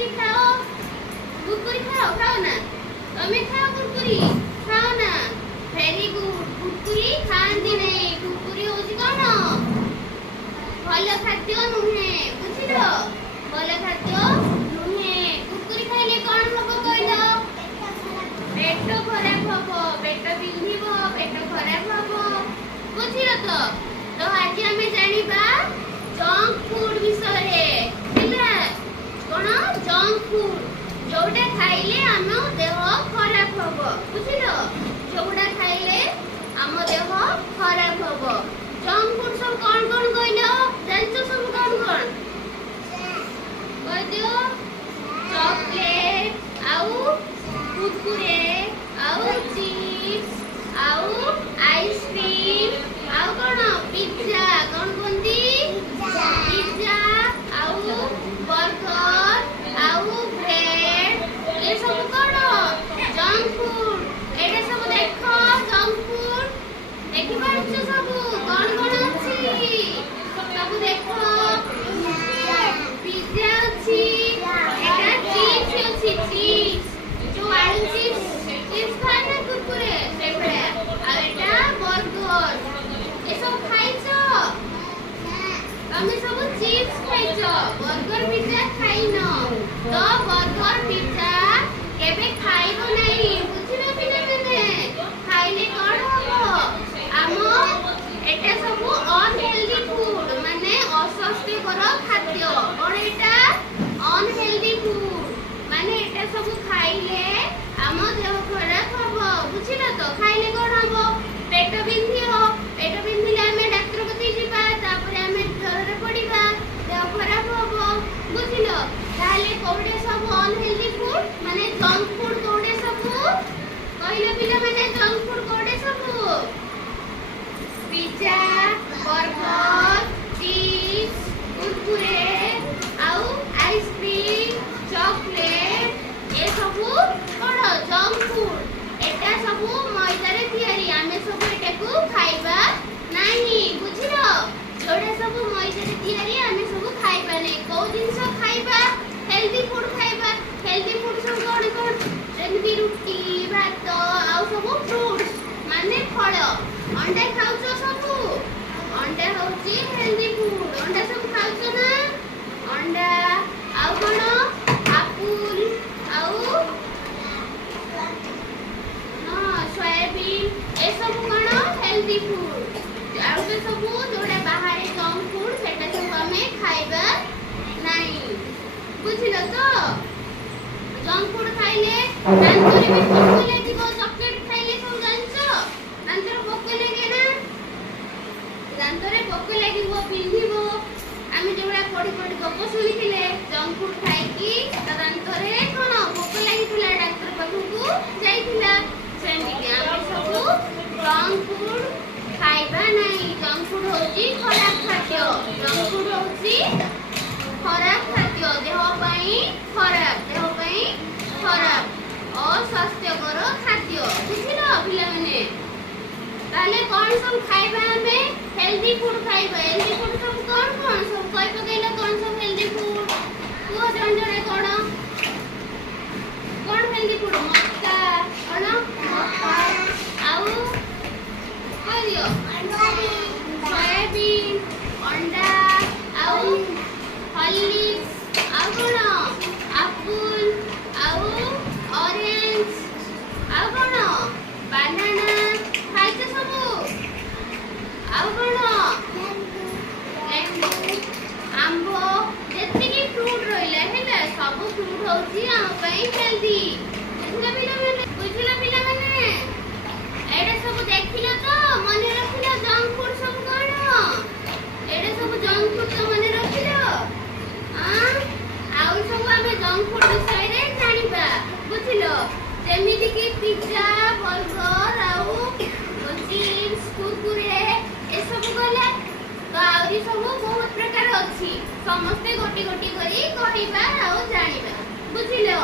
कुरकुरी खाओ, कुरकुरी खाओ, खाओ ना, तुम्हें खाओ कुरकुरी, खाओ ना, वेरी गुड, कुरकुरी खाती नहीं, कुरकुरी होची कौन भल खाद्य नुहे, बुझिल, भल खाद्य नुहे, कुरकुरी खाइले कौन हबो कहलो, पेट खराब हबो, पेट बिंधिबो, पेट खराब हबो, बुझिल तो आज आमे जानिबा जंक फूड विषय ହେଲା कोन जंक फूड जोटा खाइले आम देह खराब हबो, बुझिल, जोटा खाइले आम देह खराब हबो, जंक फूड सब कौन कौन कहलो जानछो सब कौन कौन कह दियो, चॉकलेट आउ कुरकुरे आउ चिप्स आउ आइसक्रीम आउ कौन पिज्जा कौन कोंती पिज्जा आउ बर्गर आउ ब्रेड ये सब कौन जंक फूड, एटा सब देखो जंक फूड देखि पाछो सब कौन कौन अछि सब देखो, पिज्जा अछि, एटा चिप्स अछि, चिप्स जो आलू चिप्स चिप्स खाए ना कुरकुरे सेबडा आ एटा बर्गर ये सब खाइछो, तमे सब चिप्स खाइछो, बर्गर पिज्जा खाइनो, तो बर्गर पिज्जा केबे खाइबो नाही, बुझिलो पिला माने, खाइले कोन हबो आमो एटा सब अनहेल्दी फूड माने अस्वास्थ्यकर खाद्य, कोन एटा अनहेल्दी फूड माने एटा सब खाइले आम देह खराब हबो, बुझिलो तो खाइले कोन हबो पेट बिंधियो, पेट बिंधिले आमे डाक्टर कति जिबा, तापरे आमे डरे पडिबा, देह खराब हबो, बुझिलो, ताले कोडे सब अनहेल्दी फूड माने जंक फूड कोडे सब कहिलो पिला माने जंक फूड कोडे सब पिज्जा बर्गर चिप्स कुरकुरे आउ आइसक्रीम चॉकलेट ये सब कोन जंक फूड, एटा सब मैदा रे तयारी, आमे सब एटा को खाइबा नाही, बुझिलो, जोडा सब मैदा रे तयारी आमे सब खाइबा नै, को जिंस खाइबा हेल्दी फूड खाइबा, हेल्दी फूड सब कोन कोन जेमि रुटी भात आउ सब फ्रूट्स माने फल, अंडा खाउछो सब, अंडा होची हेल्दी फूड, अंडा सब खाउछो ना, अंडा आउ कोन एप्पल आउ सोयाबीन ए सब कोन हेल्दी फूड, आउ के सब जोडा बाहर जंक फूड सेटा सब हमें खाइबा नाही, बुझिलो तो जंक फूड खाइले दांतरे भी भोक लागिबो, चॉकलेट खाइले सब जानछो दांतरे भोक लागे ना, दांतरे भोक लागिबो पिंधिबो, आमे जोडा पडी पडी गप सुनिथिले जंक फूड खाइकी दांतरे कोन भोक लागितला डाक्टर पाखु जाइथिला, सेमिति आमे सब जंक फूड खाइबा नाही, जंक फूड होची खराब खाद्य, जंक फूड होची खराब खाद्य, देह पई खराब अस्वास्थ्यकर खाद्य, बुझिलो पिला माने, ताले कोन सब खाइबा हमें हेल्दी फूड खाइबा, हेल्दी फूड सब कोन सब कहि पकेला कोन सब हेल्दी फूड को जंजरे कोन हेल्दी फूड मक्का कोन मक्का आउ कहियो सोयाबीन अंडा आउ हॉर्लिक्स आउ कोन एप्पल आउ ऑरेंज आउ कोन बनाना खाइछो सब आउ कोन लेंबू आंबो जेतिकी फ्रूट रहिला हेला सब फ्रूट होची आ पई हेल्दी, बुझिला पिला माने एडा सब देखिला तो मने रखिला जंक फूड सब कोन एडा सब जंक फूड तो मने रखिलो आउ सब आमे जंक फूड विषय रे जानिबा, बुझिलो, जेमिति कि पिज्जा बर्गर आउ चिप्स कुरकुरे ए सब गला तो आउरी सब बहुत प्रकार अछि, समस्ते गोटी गोटी करी कहिबा आउ जानिबा, बुझिलो।